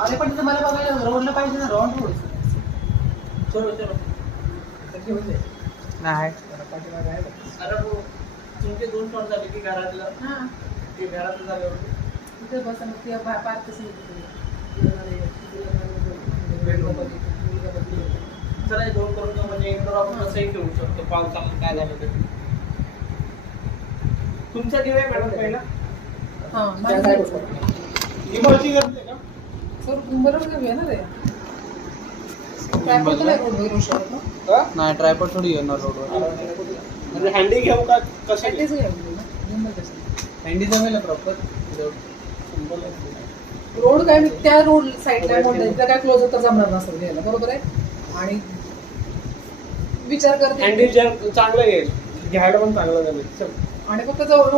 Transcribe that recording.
अरे पण तुम्हाला बघायला रोडला पाहिजे ना, राऊंड रोड नाही. अरे तुमचे 2 फ्लोर झाले की घरातलं ते घरातलं झालं तिथे बसा मग ते पार्क कसं चला 2 करून म्हणजे इंडोर आपण कसंही खेळू शकतो. पावसामध्ये काय झालं तर तुमचा दिवा आहे मॅडम पहिला इमर्जी करते का सर बरोबर घेऊया ना ते नाही ट्रायपॉड थोडी येणार रोडवर. म्हणजे हँडी घेऊ का कसे हँडी जमेल प्रॉपर रोड काय त्या रोड साईडला मोठं काय क्लोज तर जमणार नसेल घ्यायला, बरोबर आहे. आणि विचार करते हँडी चांगलं आहे घ्यायला पण चांगलं झालं आणि फक्त रोड